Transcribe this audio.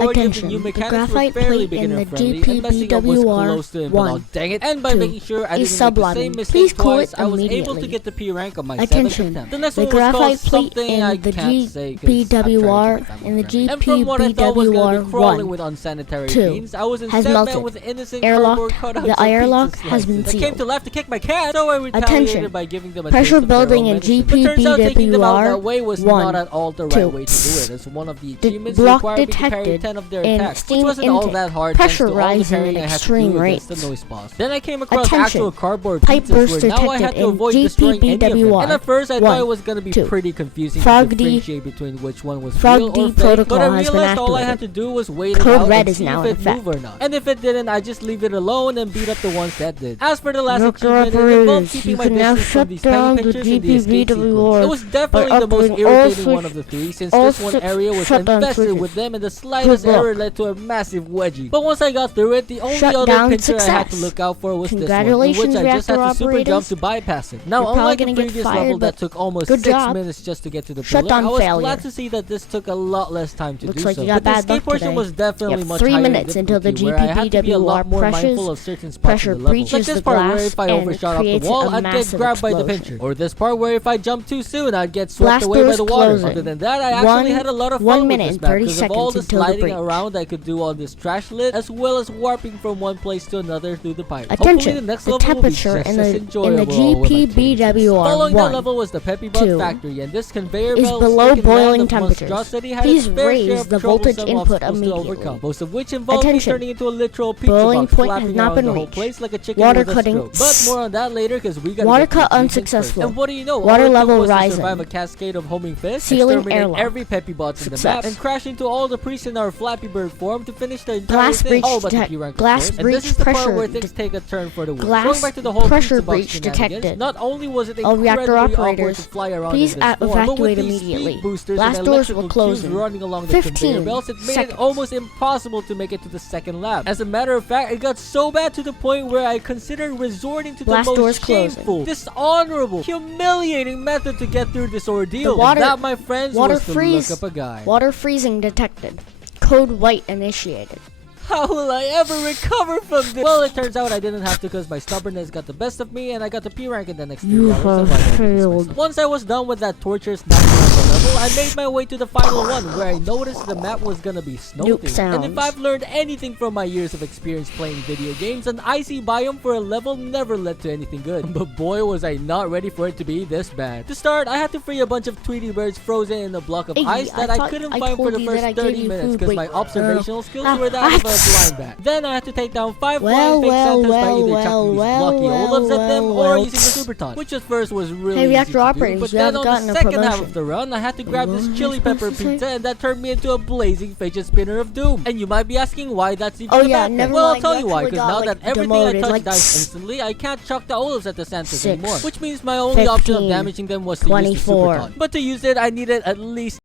Attention, the graphite plate in the GpBWR1 dang it. And by making sure I is didn't make the same subliming. mistake Please cool twice, it I was able to immediately. get the P rank on my Attention, 7th attempt. The next the one was called graphite plate something I in the can't say 'cause I'm trying to keep GpBWR it family in the friendly. And from what I thought was gonna be crawling with GpBWR1 unsanitary 2 means, I was has instead met melted. with innocent Airlock. cardboard cutouts The of airlock pizza has been slices. They came to sealed. laugh to kick my cat, so I retaliated Attention, by giving them a pressure taste of their own building in medicine. But turns out taking them out that way was GpBWR1 not at all the right 2. way to do it. As one of the The achievements block required me to carry detected 10 of their in attacks, which steam wasn't all intake. that hard thanks Pressure to all the rising carrying at I had to extreme do against rates. the noise boss. Then I came across Attention, actual cardboard pipe pizzas burst where now I had detected to in avoid destroying any of them. GpBWR And at first I thought it was 1, gonna be 2. pretty confusing to Frog D- differentiate between which one was Frog real D or fake, protocol but I has been realized all I had activated. to do was wait it Code out red and is see now if in it moved or effect. not. And if it didn't, I just leave it alone and beat up the ones that did. As for the last Doctor achievement, it involved operators, keeping you my can now distance from shut these down tiny the pictures in the escape sequence. GpBWR It was definitely by the most uploading all irritating one six- of the three, since all this one six area was shutdown infested switches. with them and the slightest Good luck. error led to a massive wedgie. But once I got through it, the only other Shutdown pincher I had to success. look out for was this one, in Congratulations, which I just had reactor to super jump operators. to bypass it. Now, You're probably unlike the gonna get previous fired, level that but took almost good 6 job. minutes just to get to the pillar, Shutdown I was failure. glad to see that this took a lot less time to Looks do like so. you got But the bad escape luck portion today. was definitely You have much 3 higher minutes until the difficulty, where I had to be a lot more GpBWR mindful of certain spots pressure in the level. Like breaches this the part where glass if I and overshot off the creates wall, a I'd get massive grabbed by the explosion. pincher. Or this part where if I jumped too soon, I'd get swept Blast away by doors the water. closing. Other than that, I actually had a lot of 1 fun with minute this and map 30 because of all seconds the until the sliding breach. around I could do on this trash lid, as well as warping from one place to another through the pipe. Attention, Hopefully the next the level will be temperature just in as the enjoyable with my GpBWR Following that 1 level was the Peppy Bug 2 Factory, and this conveyor is belt below stricken boiling land of temperatures. monstrosity had Please its fair raise share of the voltage troublesome input obstacles to immediately. overcome, most of which involved me Attention, turning into a literal pizza boiling box, point has flapping not around been the whole reached. place like a chicken Water with a cutting. stroke. But more on that later, because we got Water cut unsuccessful. And what do you know? Water all it level took was to rising. survive a cascade of homing fists, Ceiling exterminate airlock. every Peppy bots in the Success. map, and crash into all the priests in our Flappy Bird form to finish the entire Glass thing. breach All but the detect- P rank, of glass course. And this breach is the part pressure where things de- take a turn for the worse. glass Going back to the whole pressure pizza box breach shenanigans, detected. not only was it All reactor incredibly awkward operators, to fly around please in this form, but with evacuate these immediately. speed boosters Blast and doors electrical will cubes close in running along the 15 conveyor belts, it made it seconds. almost impossible to make it to the second lap. As a matter of fact, it got so bad to the point where I considered resorting to Blast the doors most closing. shameful, dishonorable, humiliating method to get through this ordeal. The water- And that, my friends, water was to freeze. look up a guy. Water freezing detected. Code white initiated. How will I ever recover from this? Well, it turns out I didn't have to, because my stubbornness got the best of me and I got the P rank in the next 3 You hours. have So I failed. Once I was done with that torturous national level, I made my way to the final one, where I noticed the map was gonna be snow Nuke themed. And if sounds. I've learned anything from my years of experience playing video games, an icy biome for a level never led to anything good. But boy, was I not ready for it to be this bad. To start, I had to free a bunch of Tweety birds frozen in a block of Hey, ice that I I thought couldn't I find for told the you first that I gave 30 you minutes food. because Wait, my observational skills were that of a blind bat. Then I had to take down 5 flying fake Santas by either chucking these blocky Olafs at them or using the Super Taunt, which at first was really Hey, easy reactor to do, operators, but you then have on gotten the a second half promotion. of the run, I had to grab What this was chili I supposed pepper to say? pizza, and that turned me into a blazing fidget spinner of doom. And you might be asking why that's even Oh, a yeah, bad thing. never Well, I'll mind, tell you you why, actually because got, now like, that everything I demoted, touch like, dies instantly, I can't chuck the Olafs at the Santas 6, anymore, which means my only option of 15, damaging them was to use the Super 24. Taunt. But to use it, I needed at least